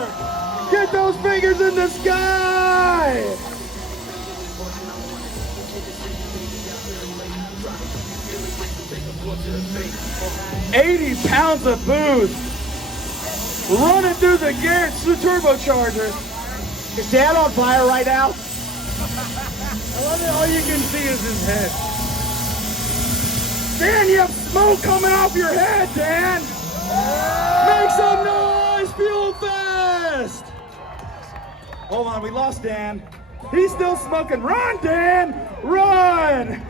work! Get those fingers in the sky! $80 pounds of booze running through the gears, the turbocharger. Is Dad on fire right now? I love it. All you can see is his head. Dan, you have smoke coming off your head, Dan. Make some noise, Fuel Fest. Hold on, we lost Dan. He's still smoking. Run, Dan, run.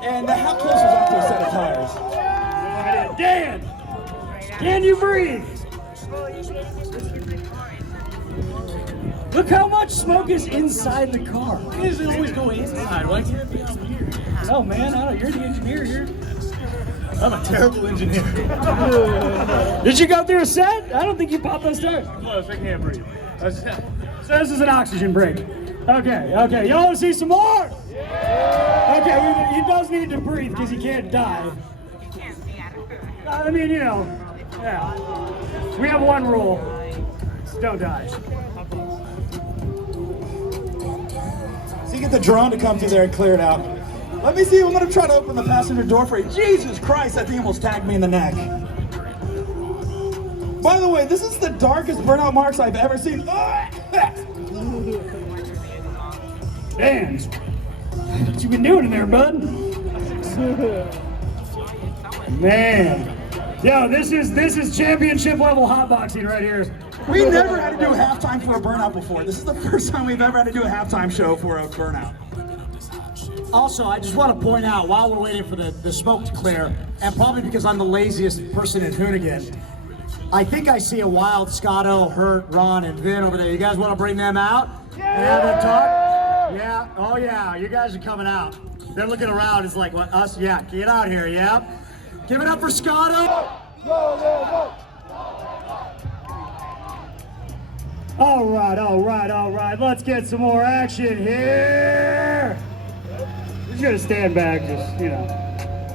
And how close is that to a set of tires? Dan, can you breathe? Look how much smoke is inside the car. It doesn't always go inside. Why can't it be out here? No, man, I don't, you're the engineer. I'm a terrible engineer. Did you go through a set? I don't think you popped those tires. Close, I can't breathe. So this is an oxygen break. Okay. Y'all want to see some more? Yeah. Okay, he does need to breathe because he can't die. I mean, you know, yeah. We have one rule. Don't die. So you get the drone to come through there and clear it out. Let me see, I'm gonna try to open the passenger door for you. Jesus Christ, that thing almost tagged me in the neck. By the way, this is the darkest burnout marks I've ever seen. Dan, what you been doing in there, bud? Man. Yo, this is championship level hotboxing right here. We never had to do a halftime for a burnout before. This is the first time we've ever had to do a halftime show for a burnout. Also, I just want to point out, while we're waiting for the smoke to clear, and probably because I'm the laziest person at Hoonigan, I think I see a wild Scotto, Hurt, Ron, and Vin over there. You guys want to bring them out? And have them talk? Yeah? Oh yeah, you guys are coming out. They're looking around, it's like, what, us? Yeah, get out here, yeah? Give it up for Scotto! All right. Let's get some more action here. Just gonna stand back, just, you know,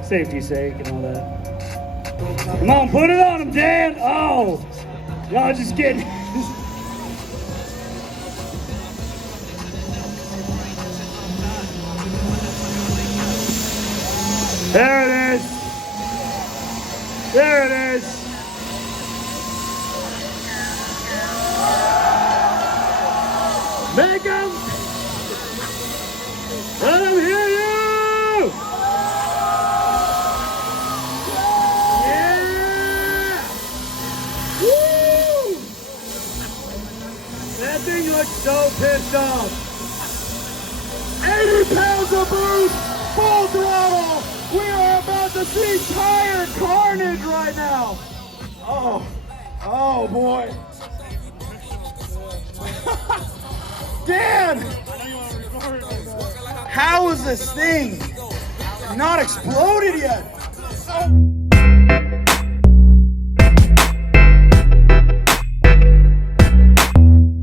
safety's sake and all that. Come on, put it on him, Dan. Oh, y'all just getting. There it is. There it is. Make him! Let him hear you! Yeah! Woo! That thing looks so pissed off. 80 pounds of boost, full throttle. We are about to see tire carnage right now. Oh boy. Dan! How is this thing not exploded yet?